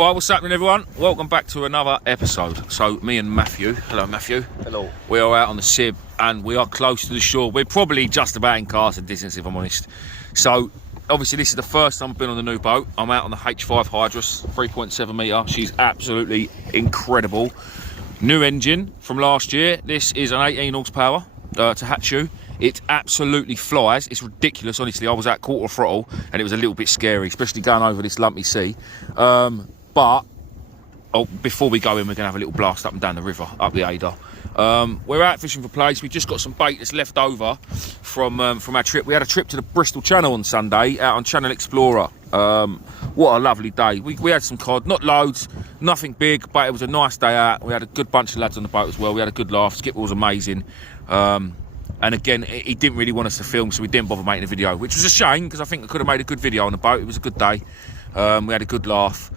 Alright, what's happening everyone? Welcome back to another episode. So me and Matthew, hello Matthew. Hello. We are out on the Sib and we are close to the shore. We're probably just about in casting distance if I'm honest. So obviously this is the first time I've been on the new boat. I'm out on the H5 Hydrus, 3.7 metre. She's absolutely incredible. New engine from last year. This is an 18 horsepower Tohatsu. It absolutely flies. It's ridiculous, honestly. I was at quarter throttle and it was a little bit scary, especially going over this lumpy sea. But before we go in, we're going to have a little blast up and down the river, up the Ada. We're out fishing for PLAICE. We've just got some bait that's left over from our trip. We had a trip to the Bristol Channel on Sunday, out on Channel Explorer. What a lovely day. We had some cod, not loads, nothing big, but it was a nice day out. We had a good bunch of lads on the boat as well. We had a good laugh. Skipper was amazing. And again, he didn't really want us to film, so we didn't bother making a video, which was a shame, because I think I could have made a good video on the boat. It was a good day. We had a good laugh.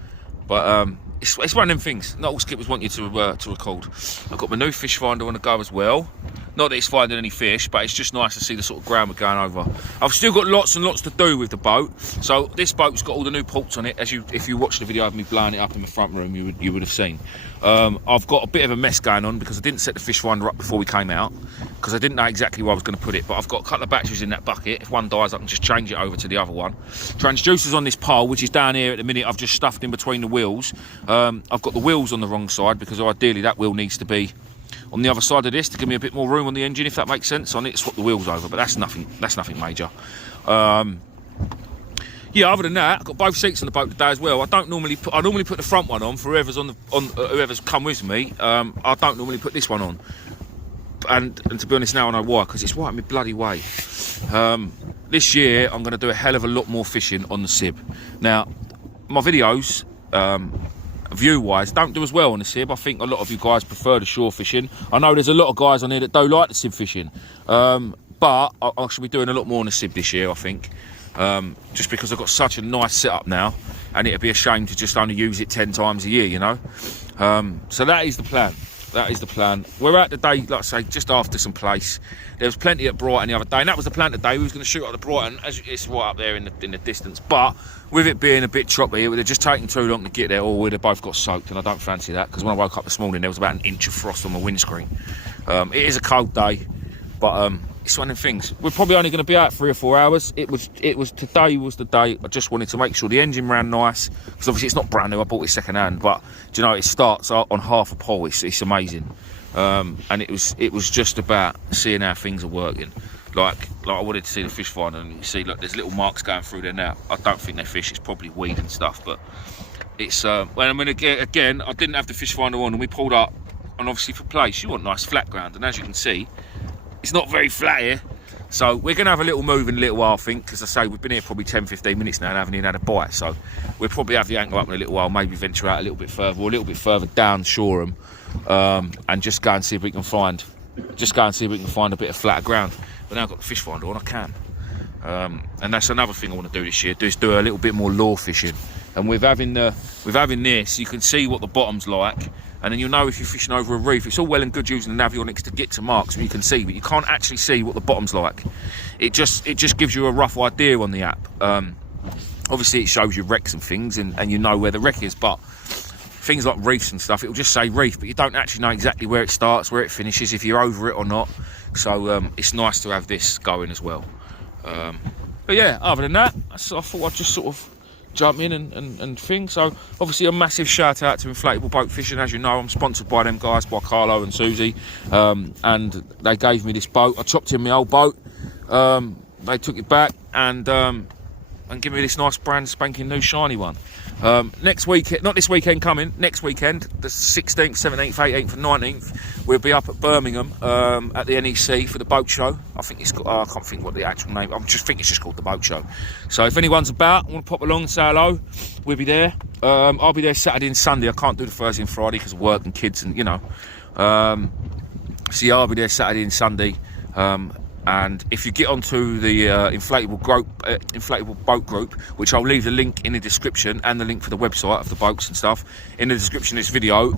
But it's one of them things. Not all skippers want you to record. I've got my new fish finder on the go as well. Not that it's finding any fish, but it's just nice to see the sort of ground we're going over. I've still got lots and lots to do with the boat. So this boat's got all the new ports on it. If you watched the video of me blowing it up in the front room, you would have seen. I've got a bit of a mess going on because I didn't set the fish finder up before we came out, because I didn't know exactly where I was going to put it. But I've got a couple of batteries in that bucket. If one dies, I can just change it over to the other one. Transducer's on this pole, which is down here at the minute. I've just stuffed in between the wheels. I've got the wheels on the wrong side, because ideally that wheel needs to be on the other side of this to give me a bit more room on the engine, if that makes sense. I need to swap the wheels over, but that's nothing major. Yeah, other than that, I've got both seats on the boat today as well. I normally put the front one on for whoever's whoever's come with me. I don't normally put this one on, and to be honest now I know why, because it's right in my bloody way. This year I'm going to do a hell of a lot more fishing on the Sib. Now my videos, view-wise, don't do as well on the Sib. I think a lot of you guys prefer the shore fishing. I know there's a lot of guys on here that don't like the Sib fishing, but I should be doing a lot more on the Sib this year, I think. Just because I've got such a nice setup now, and it'd be a shame to just only use it 10 times a year, you know. So that is the plan. That is the plan. We're out today, like I say, just after some PLAICE. There was plenty at Brighton the other day, and that was the plan today. We was going to shoot up the Brighton, as it's right up there in the distance. But with it being a bit choppy, it would have just taken too long to get there, or we'd have both got soaked, and I don't fancy that, because when I woke up this morning, there was about an inch of frost on my windscreen. It is a cold day, but it's one of the things. We're probably only going to be out 3 or 4 hours. Today was the day. I just wanted to make sure the engine ran nice, because obviously it's not brand new. I bought it second hand, but do you know, it starts on half a pole. It's amazing. And it was just about seeing how things are working. Like I wanted to see the fish finder, and you see, look, there's little marks going through there now. I don't think they're fish. It's probably weed and stuff, but it's. Well, I mean, again, I didn't have the fish finder on, and we pulled up, and obviously for PLAICE, you want nice flat ground, and as you can see, it's not very flat here. So we're going to have a little move in a little while, I think, because I say we've been here probably 10-15 minutes now and haven't even had a bite. So we'll probably have the anchor up in a little while, maybe venture out a little bit further, or a little bit further down Shoreham, and just go and see if we can find a bit of flatter ground. But now I've got the fish finder on, I can. And that's another thing I want to do this year, is do a little bit more lure fishing. And with having this, you can see what the bottom's like. And then you'll know if you're fishing over a reef. It's all well and good using the Navionics to get to marks where you can see, but you can't actually see what the bottom's like. It just gives you a rough idea on the app. Obviously it shows you wrecks and things, and you know where the wreck is, but things like reefs and stuff, it'll just say reef, but you don't actually know exactly where it starts, where it finishes, if you're over it or not. So it's nice to have this going as well. But yeah, other than that, I thought I'd just sort of jump in and thing. So obviously a massive shout out to Inflatable Boat Fishing. As you know, I'm sponsored by them guys, by Carlo and Susie, and they gave me this boat. I chopped in my old boat, they took it back and give me this nice brand spanking new shiny one. Next weekend, not this weekend coming, next weekend, the 16th, 17th, 18th and 19th, we'll be up at Birmingham at the NEC for the boat show. I think it's got, I can't think what the actual name, I just think it's just called the boat show. So if anyone's about, want to pop along and say hello, we'll be there. I'll be there Saturday and Sunday. I can't do the Thursday and Friday because of work and kids and, you know. So yeah, I'll be there Saturday and Sunday. And if you get onto the inflatable boat group, which I'll leave the link in the description and the link for the website of the boats and stuff in the description of this video,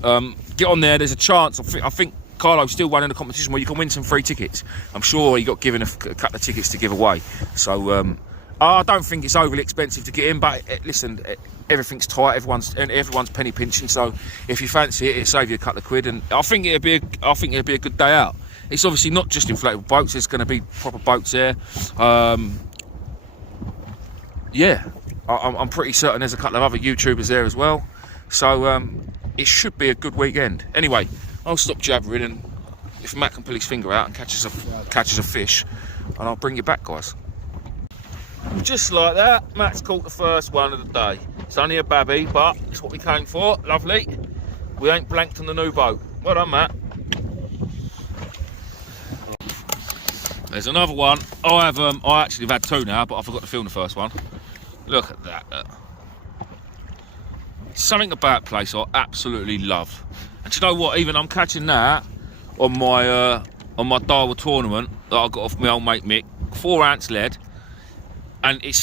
get on there. There's a chance, I think Carlo's still running a competition where you can win some free tickets. I'm sure he got given a couple of tickets to give away. So I don't think it's overly expensive to get in, but listen, everything's tight, everyone's penny pinching. So if you fancy it, it'll save you a couple of quid, and I think it'll be a good day out. It's obviously not just inflatable boats. There's going to be proper boats there. Yeah, I'm pretty certain there's a couple of other YouTubers there as well. So it should be a good weekend. Anyway, I'll stop jabbering, and if Matt can pull his finger out and catches a fish, and I'll bring you back, guys. Just like that, Matt's caught the first one of the day. It's only a babby, but it's what we came for. Lovely. We ain't blanked on the new boat. Well done, Matt. There's another one. I actually have had two now, but I forgot to film the first one. Look at that. Something about Place I absolutely love. And do you know what? Even I'm catching that on my Darwin tournament that I got off my old mate Mick. 4 ounce lead, and it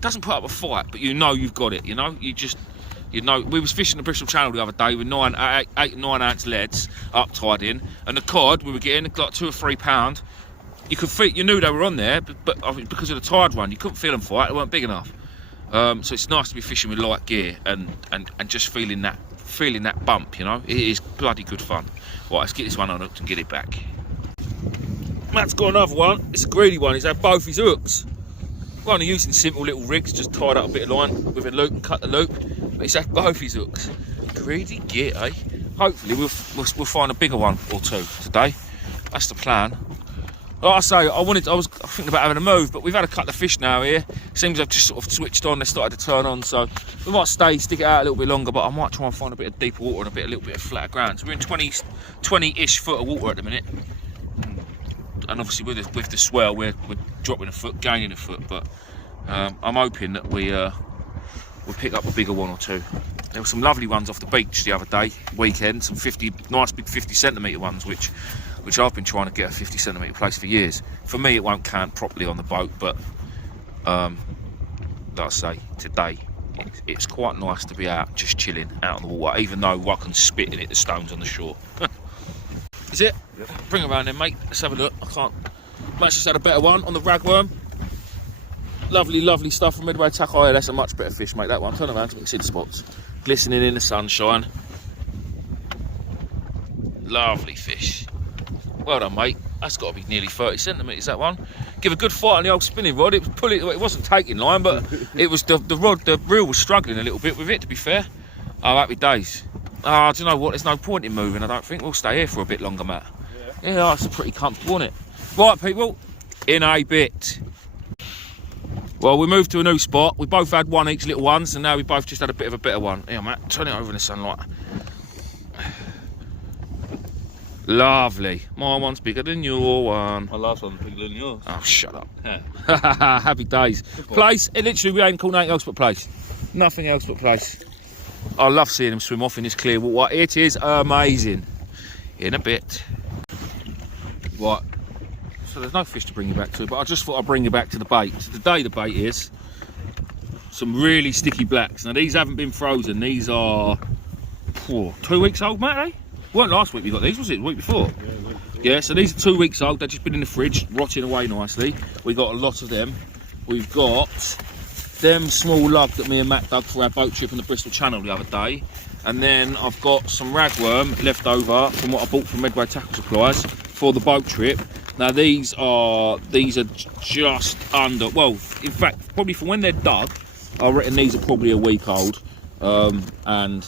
doesn't put up a fight, but you know you've got it. You know, we was fishing the Bristol Channel the other day with 8 and 9 ounce leads up tied in, and the cod we were getting like 2 or 3 pound. You could feel, you knew they were on there, but because of the tide run, you couldn't feel them fight. They weren't big enough. So it's nice to be fishing with light gear and just feeling that bump. You know, it is bloody good fun. Right, let's get this one unhooked and get it back. Matt's got another one. It's a greedy one. He's had both his hooks. We're only using simple little rigs, just tied up a bit of line with a loop and cut the loop. But he's had both his hooks. Greedy git, eh? Hopefully we'll find a bigger one or two today. That's the plan. Like I say, I was thinking about having a move, but we've had a couple of fish now here. Seems they've just sort of switched on. They started to turn on, so we might stick it out a little bit longer. But I might try and find a bit of deeper water and a little bit of flatter ground. So we're in 20-ish foot of water at the minute, and obviously with the swell, we're dropping a foot, gaining a foot. But I'm hoping that we'll pick up a bigger one or two. There were some lovely ones off the beach the other day, weekend. Some nice big 50 centimetre ones, which I've been trying to get a 50 centimetre place for years. For me, it won't count properly on the boat, but like I say, today it's quite nice to be out, just chilling out on the water, even though I can spit and hit the stones on the shore. Is it? Yep. Bring it around then, mate. Let's have a look. Matt's just had a better one on the ragworm. Lovely, lovely stuff from Midway Tackle. Oh, yeah, that's a much better fish, mate, that one. Turn around so you can see the spots. Glistening in the sunshine. Lovely fish. Well done, mate. That's got to be nearly 30 centimetres, that one. Give a good fight on the old spinning rod. It wasn't taking line, but it was the reel was struggling a little bit with it, to be fair. Oh, happy days. Oh, do you know what? There's no point in moving, I don't think. We'll stay here for a bit longer, Matt. Yeah, it's pretty comfortable, isn't it? Right, people, in a bit. Well, we moved to a new spot. We both had one each little ones, and now we both just had a bit of a better one. Here, Matt, turn it over in the sunlight. Lovely. My one's bigger than your one. My last one's bigger than yours. Oh, shut up. Happy days. Place, literally, we ain't called anything else but Place. Nothing else but Place. I love seeing them swim off in this clear water. It is amazing. In a bit. Right. So there's no fish to bring you back to, but I just thought I'd bring you back to the bait. So today the bait is some really sticky blacks. Now these haven't been frozen. These are 2 weeks old, Matt, eh? Weren't last week we got these, was it? The week before? Yeah, so these are 2 weeks old. They've just been in the fridge, rotting away nicely. We got a lot of them. We've got them small lug that me and Matt dug for our boat trip on the Bristol Channel the other day. And then I've got some ragworm left over from what I bought from Midway Tackle Supplies for the boat trip. Now these are just under, well, in fact, probably for when they're dug, I reckon these are probably a week old. And,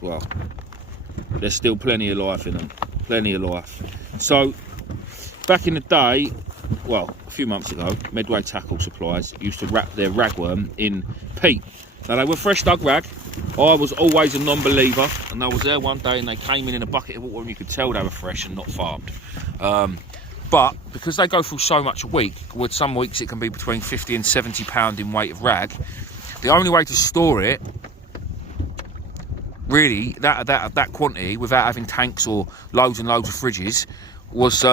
well, there's still plenty of life in them, plenty of life. So, back in the day, well, a few months ago, Midway Tackle Supplies used to wrap their ragworm in peat. Now they were fresh dug rag. I was always a non-believer, and I was there one day and they came in a bucket of water and you could tell they were fresh and not farmed. But because they go through so much a week, with some weeks it can be between 50 and 70 pound in weight of rag, the only way to store it, really, that quantity, without having tanks or loads and loads of fridges, was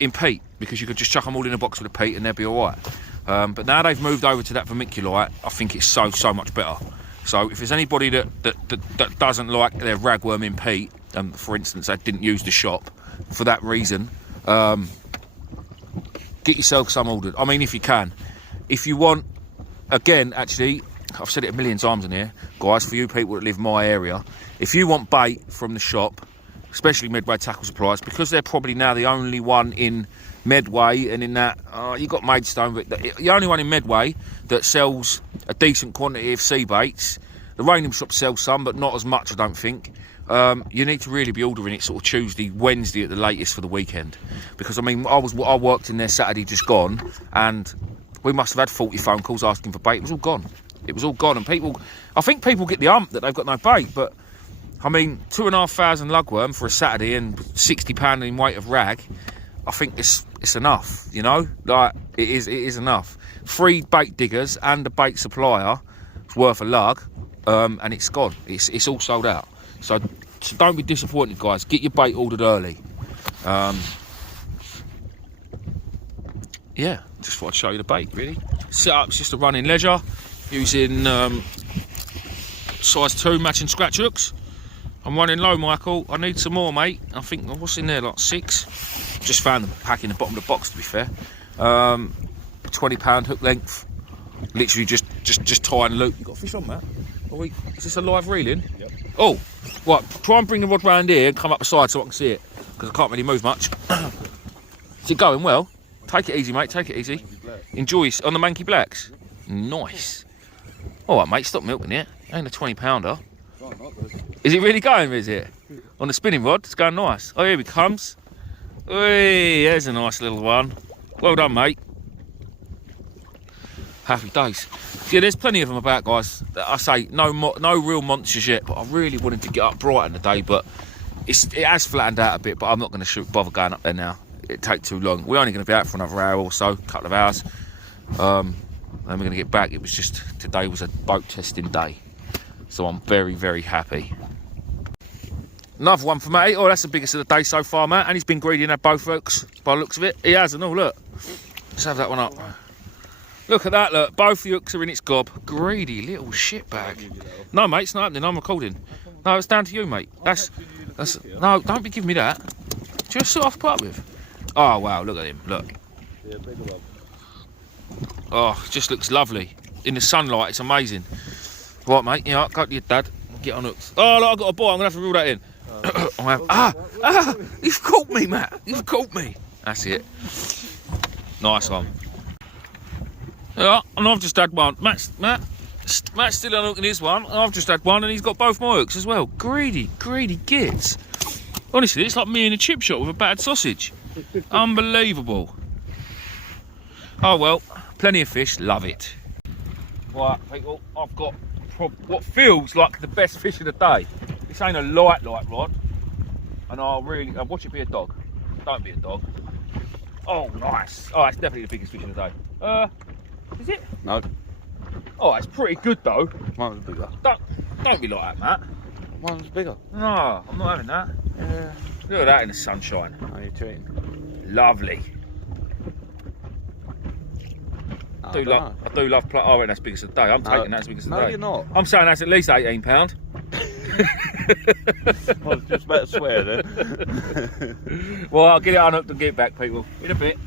in peat, because you could just chuck them all in a box with a peat and they'd be all right. But now they've moved over to that vermiculite, I think it's so much better. So if there's anybody that doesn't like their ragworm in peat, for instance, they didn't use the shop for that reason, get yourself some ordered. I mean, if you can. If you want, again, actually, I've said it a million times in here, guys, for you people that live in my area, if you want bait from the shop, especially Medway Tackle Supplies, because they're probably now the only one in Medway, and in that, you've got Maidstone, but the only one in Medway that sells a decent quantity of sea baits. The Rainham shop sells some, but not as much, I don't think. You need to really be ordering it sort of Tuesday, Wednesday at the latest for the weekend. Because, I mean, I worked in there Saturday just gone, and we must have had 40 phone calls asking for bait. It was all gone. It was all gone, and I think people get the ump that they've got no bait, but I mean, 2,500 lugworm for a Saturday and 60 pound in weight of rag, I think it's enough, you know? Like, it is enough. 3 bait diggers and a bait supplier is worth a lug, and it's gone. It's all sold out. So don't be disappointed, guys. Get your bait ordered early. Yeah, just thought I'd show you the bait, really. Setup's just a running leisure, using size 2 matching scratch hooks. I'm running low, Michael. I need some more, mate. I think, what's in there, like 6? Just found them pack in the bottom of the box, to be fair. 20 pound hook length. Literally just tie and loop. You got a fish on, Matt? Is this a live reeling? Yep. Oh, right. Try and bring the rod round here and come up the side so I can see it, because I can't really move much. Is it going well? Take it easy, mate. Take it easy. Enjoy it on the Manky Blacks. Nice. All right, mate. Stop milking it. Ain't a 20 pounder. Is it really going, is it? On the spinning rod, it's going nice. Oh, here he comes. Hey, there's a nice little one. Well done, mate. Happy days. Yeah, there's plenty of them about, guys. I say, no real monsters yet, but I really wanted to get up bright in the day, but it has flattened out a bit, but I'm not going to bother going up there now. It'd take too long. We're only going to be out for another hour or so, a couple of hours. Then we're going to get back. It was just, today was a boat testing day. So I'm very, very happy. Another one for Matty. Oh, that's the biggest of the day so far, Matt. And he's been greedy in that both hooks, by the looks of it. He hasn't. Oh, look. Let's have that one up. Look at that, look. Both hooks are in its gob. Greedy little shitbag. No, mate, it's not happening. I'm recording. No, it's down to you, mate. That's no, don't be giving me that. Just sort of put up with. Oh, wow, look at him. Look. Yeah, bigger one. Oh, just looks lovely. In the sunlight, it's amazing. Right, mate, yeah, go to your dad. Get on hooks. Oh, look, I've got a bite. I'm going to have to reel that in. You've caught me, Matt. You've caught me. That's it. Nice one. Yeah, and I've just had one. Matt's still unhooking his one. And I've just had one, and he's got both my hooks as well. Greedy gits. Honestly, it's like me in a chip shop with a battered sausage. Unbelievable. Oh, well, plenty of fish. Love it. Right, people, I've got what feels like the best fish of the day. This ain't a light rod, and I'll watch it be a dog. Don't be a dog. Oh, nice. Oh, it's definitely the biggest fish of the day. Is it? No. Oh, it's pretty good though. Mine was bigger. Don't be like that, Matt. Mine was bigger. No, I'm not having that. Yeah. Look at that in the sunshine. Oh, you're cheating. Lovely. I do love play. Oh, that's biggest of the day. I'm taking that as biggest of the day. No, you're not. I'm saying that's at least £18. I was just about to swear then. Well, I'll get it unhooked and get it back, people. In a bit.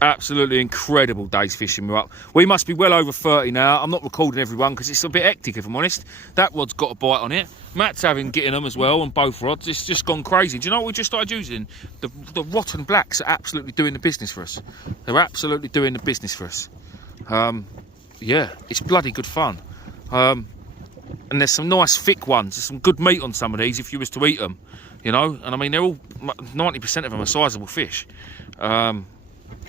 Absolutely incredible days fishing. We're up. We must be well over 30 now. I'm not recording everyone because it's a bit hectic, if I'm honest. That rod's got a bite on it. Matt's getting them as well on both rods. It's just gone crazy. Do you know what we just started using? The rotten blacks are absolutely doing the business for us. They're absolutely doing the business for us. Yeah, it's bloody good fun. And there's some nice thick ones. There's some good meat on some of these if you was to eat them. You know, and I mean, they're all 90% of them are sizable fish.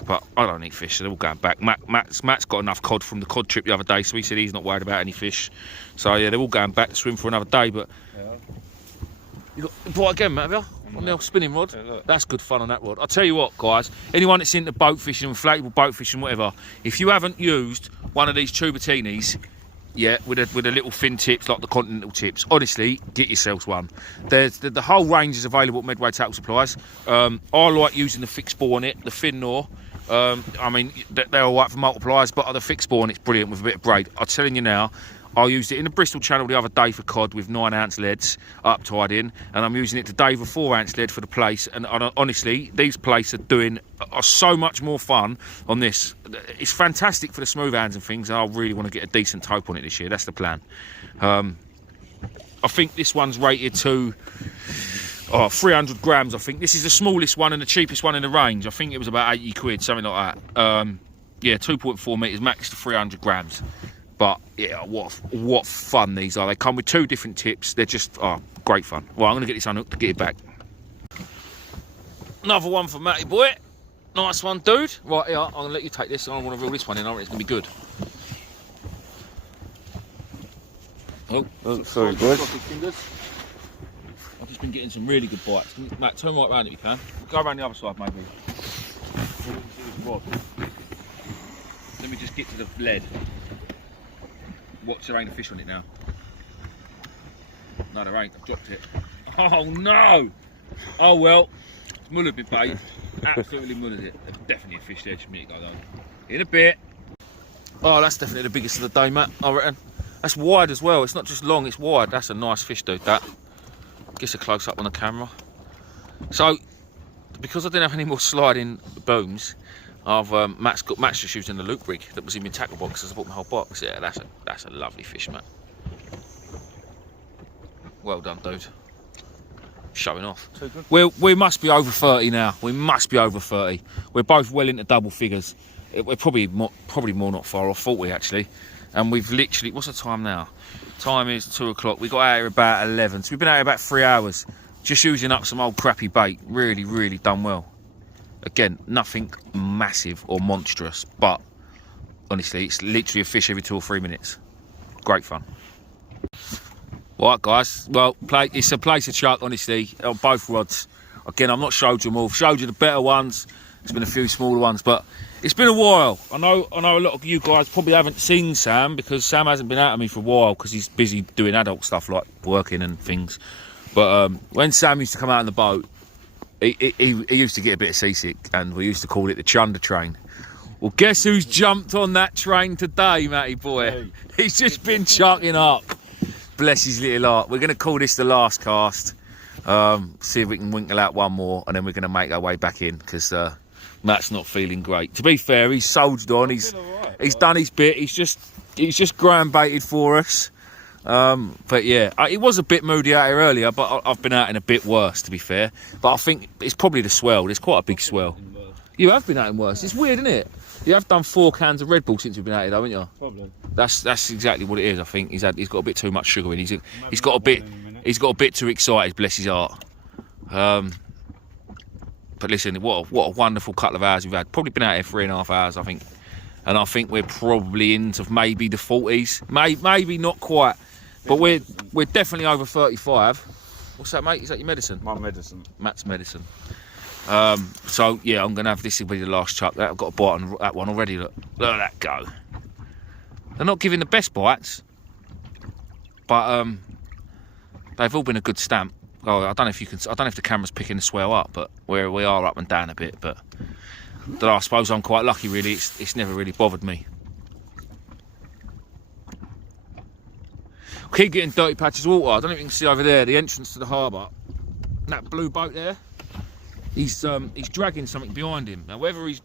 But I don't eat fish, so they're all going back. Matt's got enough cod from the cod trip the other day, so he said he's not worried about any fish. So yeah, they're all going back to swim for another day. But yeah. You got a bite again, Matt, have you? On the old spinning rod? Yeah, that's good fun on that rod. I'll tell you what, guys, anyone that's into boat fishing, inflatable boat fishing, whatever, if you haven't used one of these Tubatinis, yeah, with the little fin tips like the Continental tips, honestly, get yourselves one. There's the whole range is available at Medway Tackle Supplies. I like using the fixed bore on it, the fin gnaw. I mean, they're all right for multipliers, but the fixed bore on it's brilliant with a bit of braid. I'm telling you now, I used it in the Bristol Channel the other day for cod with 9-ounce leads up tied in, and I'm using it today with a 4-ounce lead for the PLAICE. And honestly, these PLAICE are so much more fun on this. It's fantastic for the smooth hands and things, and I really want to get a decent tope on it this year. That's the plan. I think this one's rated to 300 grams. I think this is the smallest one and the cheapest one in the range. I think it was about 80 quid, something like that. Yeah, 2.4 metres, max to 300 grams. But yeah, what fun these are. They come with 2 different tips. They're just great fun. Well, I'm going to get this unhooked to get it back. Another one for Matty boy. Nice one, dude. Right, yeah, I'm going to let you take this. I want to reel this one in. I reckon it's going to be good. Oh, sorry, boys. I've just been getting some really good bites. Matt, turn right round if you can. Go around the other side, maybe. Let me just get to the lead. Watch, there ain't a fish on it now. No, there ain't. I've dropped it. Oh, no! Oh, well. It's mullered me bait. Absolutely mullered it. There's definitely a fish there. Just a minute ago, though. In a bit. Oh, that's definitely the biggest of the day, Matt, I reckon. That's wide as well. It's not just long, it's wide. That's a nice fish, dude, that. Gets a close up on the camera. So, because I didn't have any more sliding booms, Matt's just using the loop rig that was in my tackle box as I bought my whole box. Yeah, that's a lovely fish, Matt. Well done, dude. Showing off. We must be over 30 now. We must be over 30. We're both well into double figures. We're probably more not far off 40 actually. And we've literally, what's the time now? Time is 2 o'clock. We got out here about 11. So we've been out here about 3 hours. Just using up some old crappy bait. Really, really done well. Again, nothing massive or monstrous, but honestly, it's literally a fish every 2 or 3 minutes. Great fun. Right, guys. Well, it's a PLAICE chuck, honestly, on both rods. Again, I've not showed you them all. I've showed you the better ones. There's been a few smaller ones, but it's been a while. I know a lot of you guys probably haven't seen Sam because Sam hasn't been out of me for a while because he's busy doing adult stuff like working and things. But when Sam used to come out in the boat, he used to get a bit of seasick, and we used to call it the chunder train. Well, guess who's jumped on that train today, Matty boy? Hey. He's just been chucking up. Bless his little heart. We're going to call this the last cast. See if we can winkle out one more, and then we're going to make our way back in because Matt's not feeling great. To be fair, he's soldiered on. He's done his bit. He's just ground baited for us. But yeah, it was a bit moody out here earlier, but I've been out in a bit worse, to be fair. But I think it's probably the swell. There's quite a big swell. You have been out in worse. It's weird, isn't it? You have done 4 cans of Red Bull since we've been out here, haven't you? Probably. That's exactly what it is. I think he's got a bit too much sugar in. He's got a bit too excited. Bless his heart. But listen, what a wonderful couple of hours we've had. Probably been out here 3.5 hours, I think. And I think we're probably into maybe the 40s. Maybe not quite. But we're definitely over 35. What's that, mate? Is that your medicine? My medicine. Matt's medicine. So yeah, I'm gonna have this will be the last chuck. I've got a bite on that one already. Look at that go. They're not giving the best bites, but they've all been a good stamp. Oh, I don't know if you can. I don't know if the camera's picking the swell up, but we are up and down a bit. But I suppose I'm quite lucky. Really, it's never really bothered me. Keep getting dirty patches of water. I don't know if you can see over there the entrance to the harbour. That blue boat there. He's dragging something behind him. Now whether he's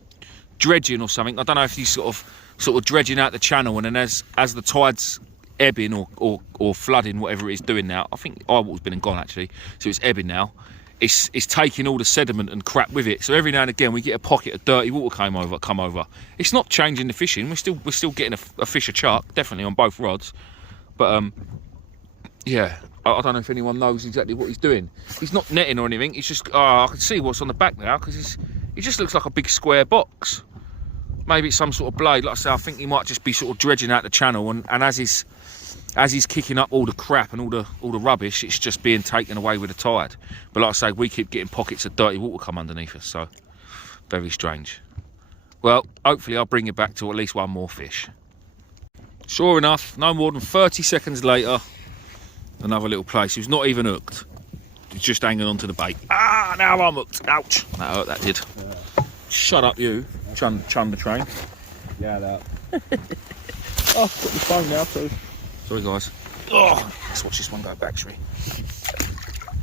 dredging or something, I don't know if he's sort of dredging out the channel, and then as the tide's ebbing or flooding, whatever it is doing now. I think our water's been and gone actually, so it's ebbing now. It's taking all the sediment and crap with it. So every now and again we get a pocket of dirty water come over. It's not changing the fishing. We're still getting a fish a chuck, definitely on both rods. But yeah, I don't know if anyone knows exactly what he's doing. He's not netting or anything. He's just I can see what's on the back now because he just looks like a big square box. Maybe it's some sort of blade. Like I say, I think he might just be sort of dredging out the channel, and as he's kicking up all the crap and all the rubbish, it's just being taken away with the tide. But like I say, we keep getting pockets of dirty water come underneath us, so very strange. Well, hopefully I'll bring you back to at least one more fish. Sure enough, no more than 30 seconds later, another little PLAICE who's not even hooked. He's just hanging onto the bait. Ah, now I'm hooked. Ouch. That hurt, that did. Yeah. Shut up, you. Chum the train. Yeah, that. Oh, I've got the phone now too. Sorry guys. Oh, let's watch this one go back, shall we?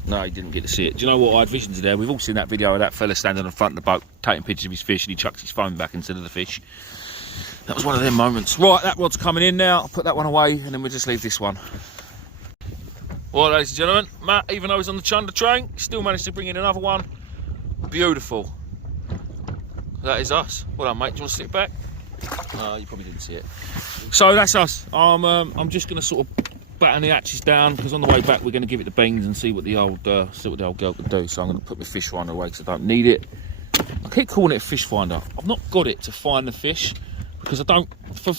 No, he didn't get to see it. Do you know what? I had visions there. We've all seen that video of that fella standing on the front of the boat taking pictures of his fish and he chucks his phone back instead of the fish. That was one of them moments. Right, that rod's coming in now. I'll put that one away and then we'll just leave this one. Well, ladies and gentlemen, Matt, even though he's on the chunder train, still managed to bring in another one. Beautiful. That is us. Well done, mate. Do you want to sit back? You probably didn't see it. So that's us. I'm just going to sort of batten the hatches down because on the way back we're going to give it the beans and see what the old girl can do. So I'm going to put my fish finder away because I don't need it. I keep calling it a fish finder. I've not got it to find the fish because I don't.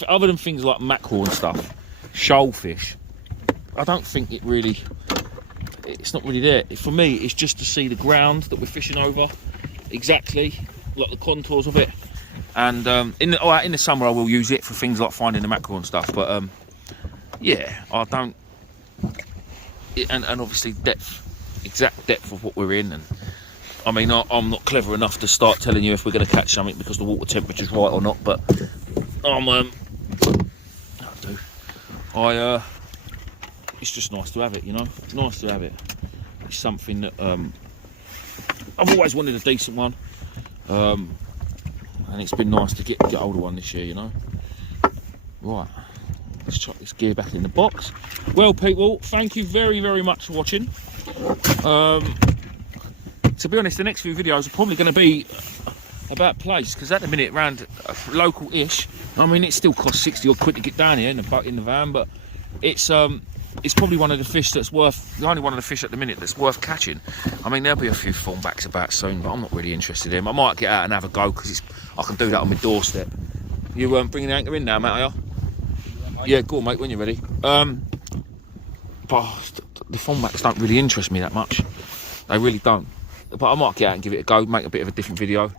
Other than things like mackerel and stuff, shoal fish, I don't think it really. It's not really there. For me, it's just to see the ground that we're fishing over, exactly like the contours of it. And in the summer I will use it for things like finding the mackerel and stuff. But yeah, I don't. And obviously exact depth of what we're in. And I mean, I'm not clever enough to start telling you if we're going to catch something because the water temperature's right or not. But it's just nice to have it, you know. It's nice to have it. It's something that I've always wanted a decent one, and it's been nice to get hold of one this year, you know. Right, let's chuck this gear back in the box. Well, people, thank you very, very much for watching. To be honest, the next few videos are probably going to be about PLAICE because at the minute, around local-ish, I mean, it still costs 60 odd quid to get down here in the van, but it's probably one of the fish that's the only one of the fish at the minute that's worth catching. I mean, there'll be a few thornbacks about soon, but I'm not really interested in them. I might get out and have a go because I can do that on my doorstep. You bringing the anchor in now, mate, are you? Yeah, go on, mate, when you're ready. But the thornbacks don't really interest me that much. They really don't. But I might get out and give it a go, make a bit of a different video.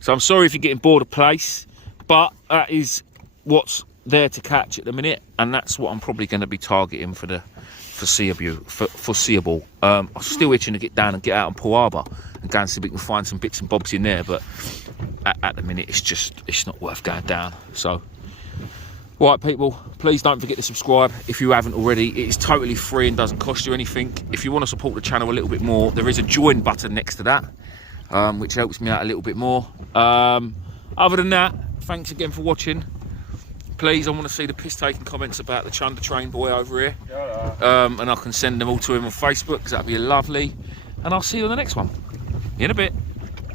So I'm sorry if you're getting bored of PLAICE, but that is what's there to catch at the minute, and that's what I'm probably going to be targeting for the foreseeable. I'm still itching to get down and get out on Poole Harbour and go and see if we can find some bits and bobs in there, but at the minute it's not worth going down. So right, people, please don't forget to subscribe if you haven't already. It's totally free and doesn't cost you anything. If you want to support the channel a little bit more, there is a join button next to that, which helps me out a little bit more. Other than that, thanks again for watching. Please, I want to see the piss-taking comments about the chunder train boy over here. And I can send them all to him on Facebook because that'd be lovely. And I'll see you on the next one. In a bit.